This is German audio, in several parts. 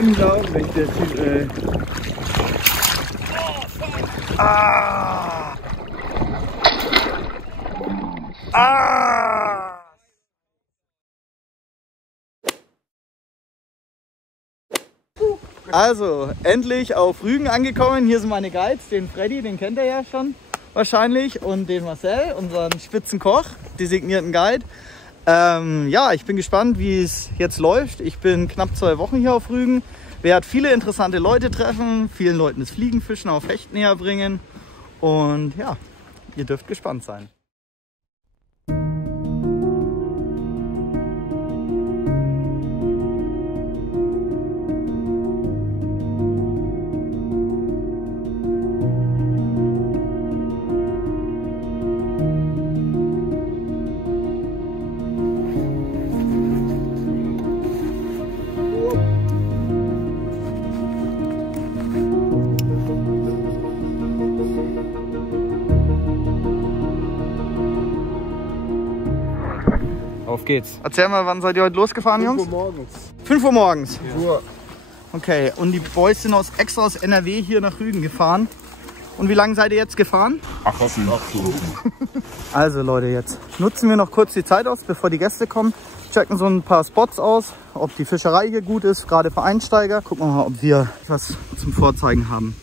Unglaublich, der Typ, ey. Ah! Ah! Also, endlich auf Rügen angekommen. Hier sind meine Guides, den Freddy, den kennt ihr ja schon wahrscheinlich, und den Marcel, unseren Spitzenkoch, designierten Guide. Ja, ich bin gespannt, wie es jetzt läuft. Ich bin knapp 2 Wochen hier auf Rügen. Werde viele interessante Leute treffen, vielen Leuten das Fliegenfischen auf Hecht näher bringen. Und ja, ihr dürft gespannt sein. Auf geht's. Erzähl mal, wann seid ihr heute losgefahren, Jungs? 5 Uhr morgens. 5 Uhr morgens? Ja. Okay, und die Boys sind extra aus NRW hier nach Rügen gefahren. Und wie lange seid ihr jetzt gefahren? 8 Stunden. Also Leute, jetzt nutzen wir noch kurz die Zeit aus, bevor die Gäste kommen. Checken so ein paar Spots aus, ob die Fischerei hier gut ist, gerade für Einsteiger. Gucken wir mal, ob wir was zum Vorzeigen haben.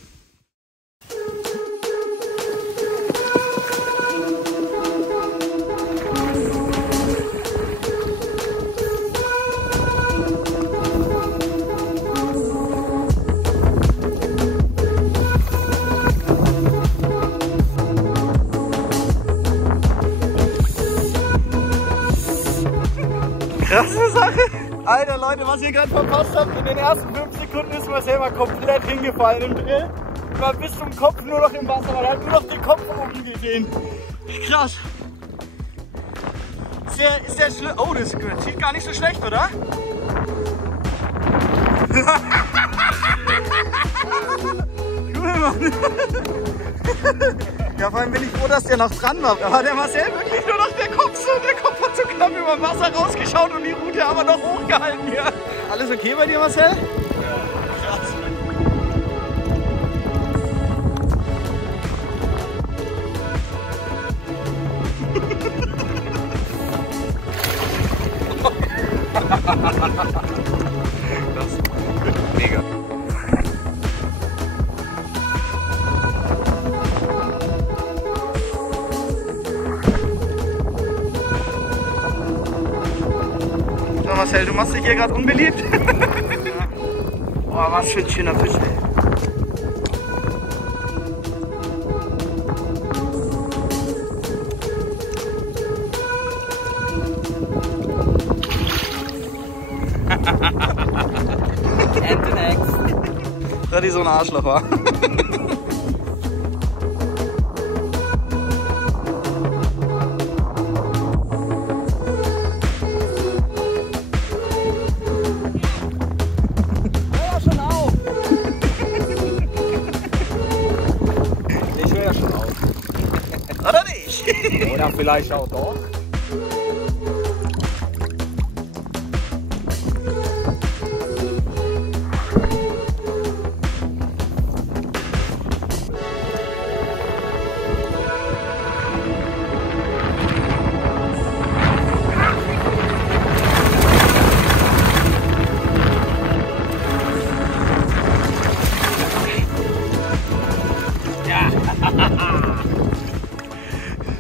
Krasse Sache. Alter Leute, was ihr gerade verpasst habt, in den ersten 5 Sekunden ist man selber komplett hingefallen im Drill. War bis zum Kopf nur noch im Wasser, man hat nur noch den Kopf oben gesehen. Krass. Ist der schlimm? Oh, das sieht gar nicht so schlecht, oder? Cool, Mann. Ja, vor allem bin ich froh, dass der noch dran war. Da war der Marcel wirklich nur noch der Kopf so. Der Kopf hat so knapp über dem Wasser rausgeschaut und die Rute aber noch hochgehalten hier. Alles okay bei dir, Marcel? Ja, krass. Das ist mega. Marcel, du machst dich hier gerade unbeliebt. Ja. Boah, was für ein schöner Fisch, ey. And the next. Da die so ein Arschloch war. Oder nicht? Oder vielleicht auch doch.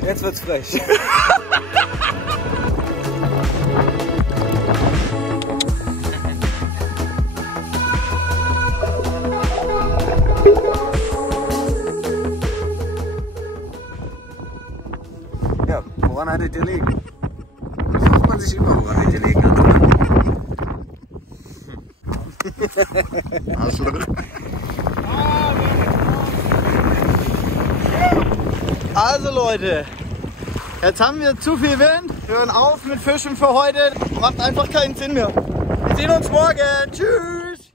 Jetzt wird's frech. Ja, woran hattet ihr liegen? Das fragt man sich immer, woran hattet ihr liegen hat. Arschloch. Also Leute, jetzt haben wir zu viel Wind, wir hören auf mit Fischen für heute, macht einfach keinen Sinn mehr. Wir sehen uns morgen, tschüss!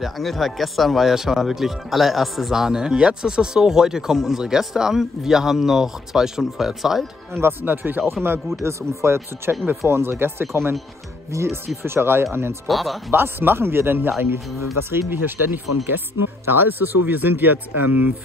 der Angeltag gestern war ja schon mal wirklich allererste Sahne. Jetzt ist es so, heute kommen unsere Gäste an. Wir haben noch 2 Stunden vorher Zeit. Und was natürlich auch immer gut ist, um vorher zu checken, bevor unsere Gäste kommen, wie ist die Fischerei an den Spots. Aber was machen wir denn hier eigentlich? Was reden wir hier ständig von Gästen? Da ist es so, wir sind jetzt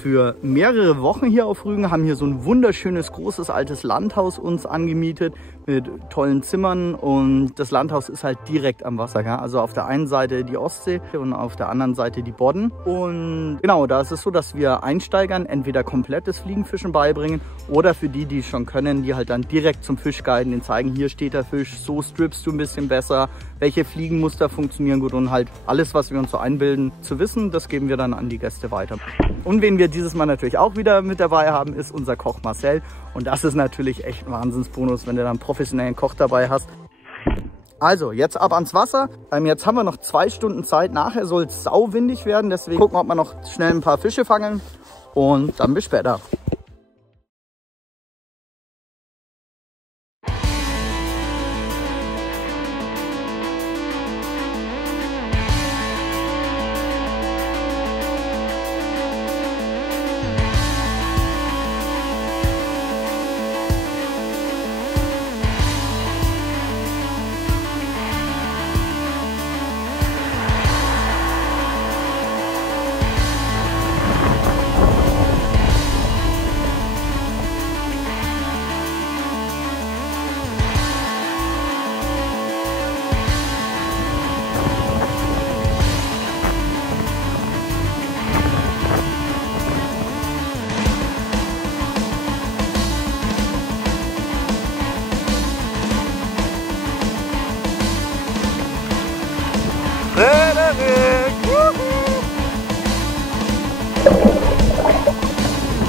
für mehrere Wochen hier auf Rügen, haben hier so ein wunderschönes, großes, altes Landhaus uns angemietet mit tollen Zimmern und das Landhaus ist halt direkt am Wasser. Ja? Also auf der einen Seite die Ostsee und auf der anderen Seite die Bodden. Und genau, da ist es so, dass wir Einsteigern entweder komplett das Fliegenfischen beibringen oder für die, die es schon können, die halt dann direkt zum Fischguiden, den zeigen, hier steht der Fisch, so strippst du ein bisschen besser, welche Fliegenmuster funktionieren gut und halt alles, was wir uns so einbilden zu wissen, das geben wir dann an die Gäste weiter. Und wen wir dieses Mal natürlich auch wieder mit dabei haben, ist unser Koch Marcel. Und das ist natürlich echt ein Wahnsinnsbonus, wenn du dann einen professionellen Koch dabei hast. Also, jetzt ab ans Wasser. Jetzt haben wir noch 2 Stunden Zeit. Nachher soll es sauwindig werden. Deswegen gucken wir, ob wir noch schnell ein paar Fische fangen. Und dann bis später.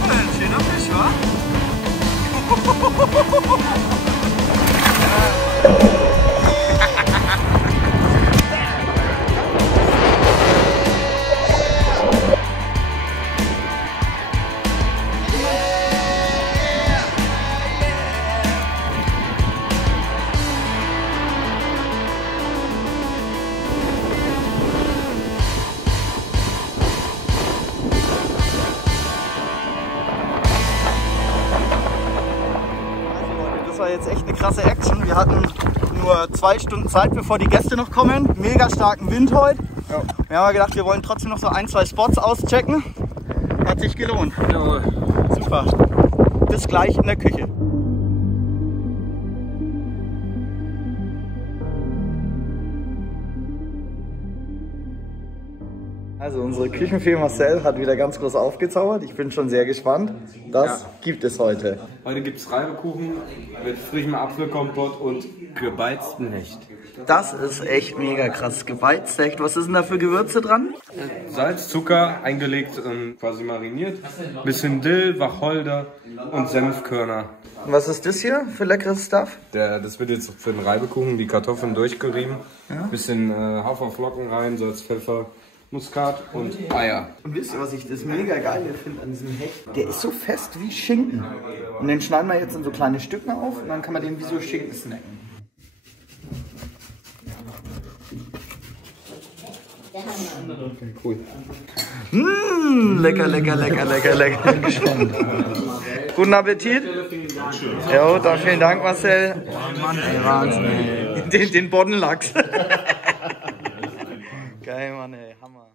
Ein schöner Fisch, wa? Das war jetzt echt eine krasse Action. Wir hatten nur 2 Stunden Zeit, bevor die Gäste noch kommen. Mega starken Wind heute. Ja. Wir haben gedacht, wir wollen trotzdem noch so 1, 2 Spots auschecken. Hat sich gelohnt. Jawohl. Super. Bis gleich in der Küche. Also unsere Küchenfee Marcel hat wieder ganz groß aufgezaubert. Ich bin schon sehr gespannt. Das gibt es heute. Heute gibt es Reibekuchen mit frischem Apfelkompott und gebeizten Hecht. Das ist echt mega krass. Gebeizte Hecht. Was ist denn da für Gewürze dran? Salz, Zucker, eingelegt, quasi mariniert. Bisschen Dill, Wacholder und Senfkörner. Und was ist das hier für leckeres Stuff? Das wird jetzt für den Reibekuchen, die Kartoffeln durchgerieben. Ja? Bisschen Haferflocken rein, Salz, Pfeffer, Muskat und Eier. Und wisst ihr, was ich das mega geil finde an diesem Hecht? Der ist so fest wie Schinken. Und den schneiden wir jetzt in so kleine Stücken auf und dann kann man den wie so Schinken snacken. Okay, cool. Lecker, lecker, lecker, lecker, lecker. Bin gespannt. Guten Appetit. Jo, dann vielen Dank, Marcel. Oh Mann, ey, Wahnsinn, ey. Den Boddenlachs. Geil, Mann, ey, Hammer.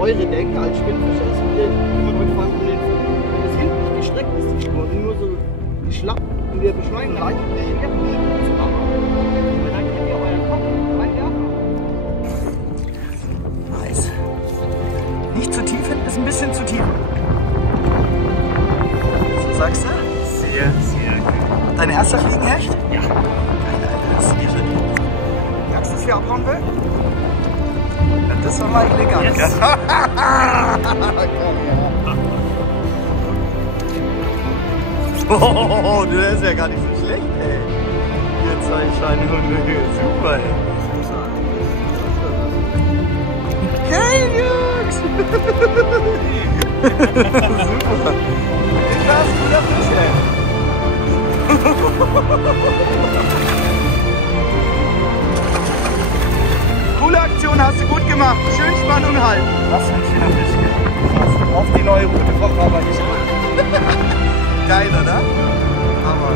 Eure Denke als Spinnfischer ist immer nur gefangen von den Füßen. Wenn es hinten nicht gestreckt ist die Spur, nur so schlapp und wir beschleunigen leicht und schwer zu machen. Und dann könnt ihr euren Kopf reinwerfen. Nice. Nicht zu tief hin, ist ein bisschen zu tief. So sagst du? Sehr, sehr gut. Dein erster Fliegenhecht? Ja. Geil, Alter, hast du dir verdient. Merkst du es hier abhauen will? Ja, das war mal elegant. Yes. Ja. Oh, das ist ja gar nicht so schlecht, ey. Hier 2 Scheinhunde, super, ey. Geil, Jungs! Super. Das ist guter Fisch, ey. Coole Aktion, hast du gut gemacht. Schön Spannung halten. Was für ein schöner Fisch, gell? Auf die neue Route vom Papa geschrieben. Geil, oder? Aber.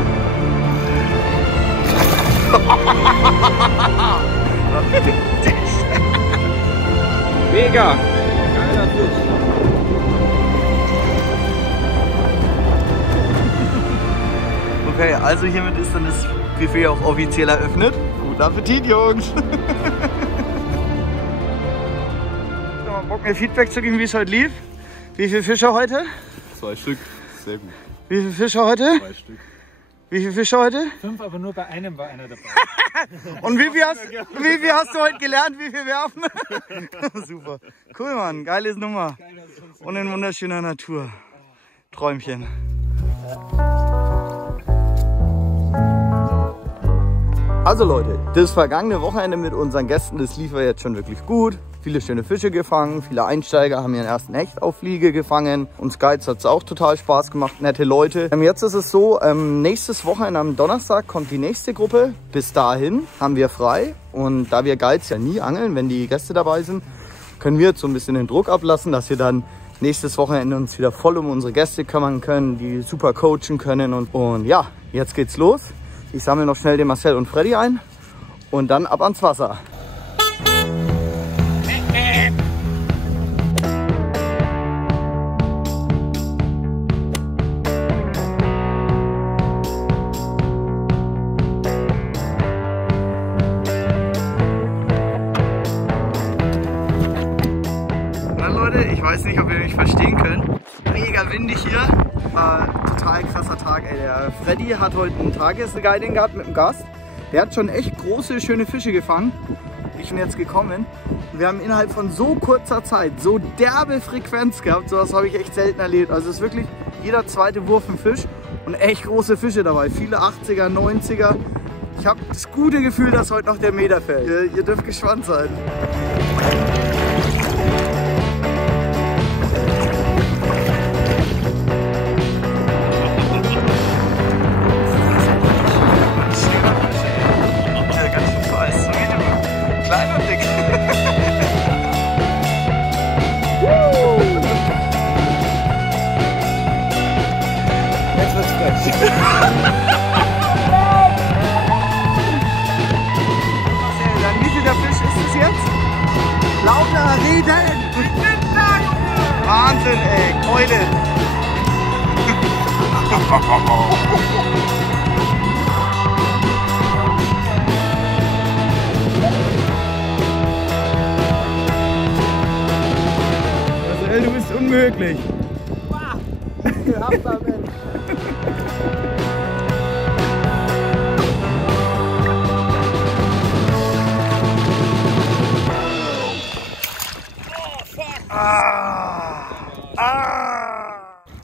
Mega! Geiler Fisch. Okay, also hiermit ist dann das Buffet auch offiziell eröffnet. Guten Appetit, Jungs! Bock mir Feedback zu geben, wie es heute lief. Wie viele Fische heute? 2 Stück. Sehr gut. Wie viele Fische heute? 2 Stück. Wie viele Fische heute? 5, aber nur bei einem war einer dabei. Und wie viel hast du heute gelernt? Wie viel werfen? Super. Cool, Mann. Geiles Nummer. Und in wunderschöner Natur. Träumchen. Also Leute, das vergangene Wochenende mit unseren Gästen, das lief ja jetzt schon wirklich gut. Viele schöne Fische gefangen, viele Einsteiger haben ihren ersten Hecht auf Fliege gefangen. Uns Guides hat es auch total Spaß gemacht, nette Leute. Jetzt ist es so, nächstes Wochenende am Donnerstag kommt die nächste Gruppe. Bis dahin haben wir frei und da wir Guides ja nie angeln, wenn die Gäste dabei sind, können wir jetzt so ein bisschen den Druck ablassen, dass wir dann nächstes Wochenende uns wieder voll um unsere Gäste kümmern können, die super coachen können und ja, jetzt geht's los. Ich sammle noch schnell den Marcel und Freddy ein und dann ab ans Wasser. Na Leute, ich weiß nicht, ob ihr mich verstehen könnt. Mega windig hier. Total krasser Tag, ey. Der Freddy hat heute ein Tagesguiding gehabt mit dem Gast. Der hat schon echt große, schöne Fische gefangen. Ich bin jetzt gekommen. Wir haben innerhalb von so kurzer Zeit so derbe Frequenz gehabt. Sowas habe ich echt selten erlebt. Also es ist wirklich jeder zweite Wurf ein Fisch und echt große Fische dabei. Viele 80er, 90er. Ich habe das gute Gefühl, dass heute noch der Meter fällt. Ihr dürft gespannt sein. Dann wie viel der Fisch ist es jetzt? Lauter reden! Wahnsinn, ey, Keule! Marcel, du bist unmöglich! Wow.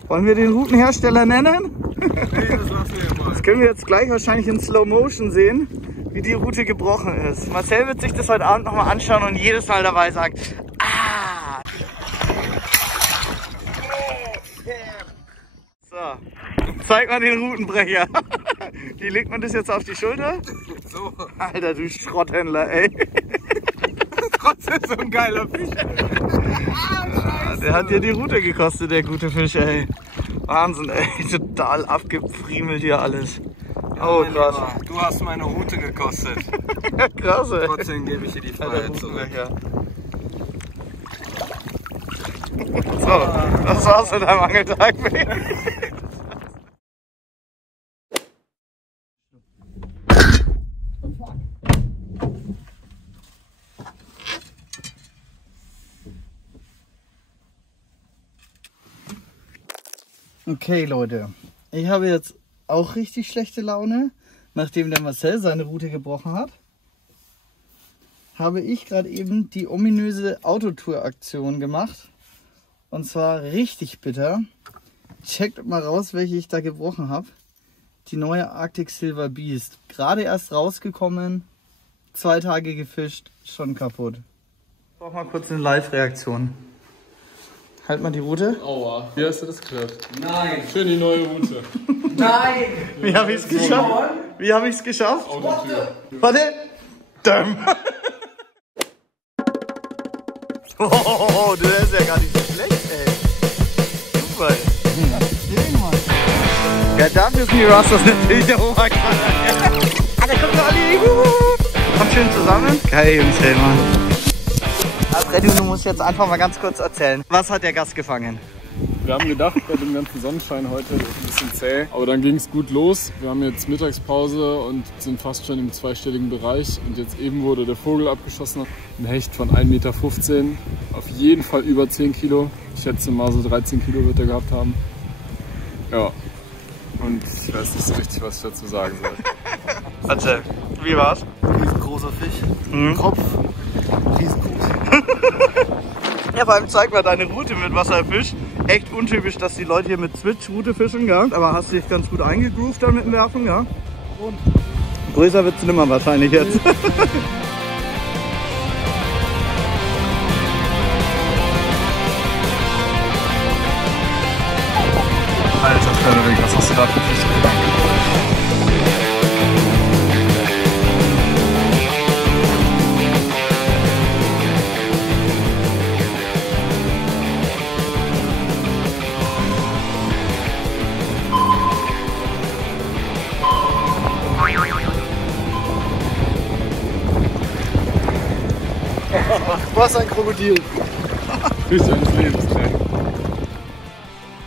Wollen wir den Routenhersteller nennen? Nee, das lassen wir mal. Das können wir jetzt gleich wahrscheinlich in Slow Motion sehen, wie die Route gebrochen ist. Marcel wird sich das heute Abend nochmal anschauen und jedes Mal dabei sagen, ah! So, zeig mal den Routenbrecher. Wie legt man das jetzt auf die Schulter? So. Alter, du Schrotthändler, ey. Trotzdem so ein geiler Fisch. Ja, der hat dir die Route gekostet, der gute Fisch, ey. Wahnsinn, ey. Total abgefriemelt hier alles. Oh, krass. Du hast meine Route gekostet. Krass, ey. Trotzdem gebe ich dir die Freiheit zurück. So, das war's mit deinem Angeltag. Okay, Leute, ich habe jetzt auch richtig schlechte Laune. Nachdem der Marcel seine Route gebrochen hat, habe ich gerade eben die ominöse Autotour-Aktion gemacht. Und zwar richtig bitter. Checkt mal raus, welche ich da gebrochen habe. Die neue Arctic Silver Beast. Gerade erst rausgekommen, 2 Tage gefischt, schon kaputt. Ich brauche mal kurz eine Live-Reaktion. Halt mal die Route. Aua, wie hast du das geschafft? Nein. Schön die neue Route. Nein! Wie habe ich es geschafft? Wie habe ich es geschafft? Autotür. Warte! Dämm! Oh, das ist ja gar nicht so schlecht, ey. Super. Ja, dafür ist mir Rust das natürlich der Oberknaller. Alter, kommt doch alle. Kommt schön zusammen. Geil, Jungs, ey, Mann. Freddy, du musst jetzt einfach mal ganz kurz erzählen. Was hat der Gast gefangen? Wir haben gedacht, bei dem ganzen Sonnenschein heute ist ein bisschen zäh, aber dann ging es gut los. Wir haben jetzt Mittagspause und sind fast schon im zweistelligen Bereich. Und jetzt eben wurde der Vogel abgeschossen. Ein Hecht von 1,15 Meter. Auf jeden Fall über 10 Kilo. Ich schätze mal so 13 Kilo wird er gehabt haben. Ja. Und ich weiß nicht so richtig, was ich dazu sagen soll. Erzähl, wie war's? Riesengroßer Fisch. Kopf. Riesengroß. Ja, vor allem zeig mal deine Route mit Wasserfisch. Echt untypisch, dass die Leute hier mit Switch-Route fischen, ja? Aber hast du dich ganz gut eingegroovt dann mit dem Werfen, ja? Und? Größer wird's nimmer wahrscheinlich jetzt. Alter Frederik, was hast du da für Fische gefangen? Was ein Krokodil. Fisch deines Lebens, Jack.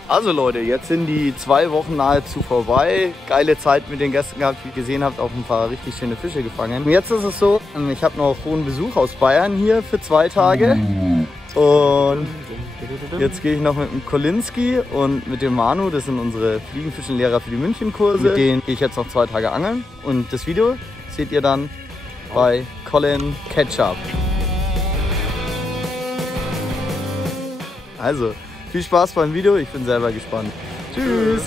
Also Leute, jetzt sind die 2 Wochen nahezu vorbei. Geile Zeit mit den Gästen gehabt, wie ihr gesehen habt, auch ein paar richtig schöne Fische gefangen. Und jetzt ist es so, ich habe noch hohen Besuch aus Bayern hier für 2 Tage. Und jetzt gehe ich noch mit dem Kolinski und mit dem Manu, das sind unsere Fliegenfischenlehrer für die Münchenkurse. Mit denen gehe ich jetzt noch 2 Tage angeln. Und das Video seht ihr dann bei Colin Ketchup. Also, viel Spaß beim Video, ich bin selber gespannt. Tschüss!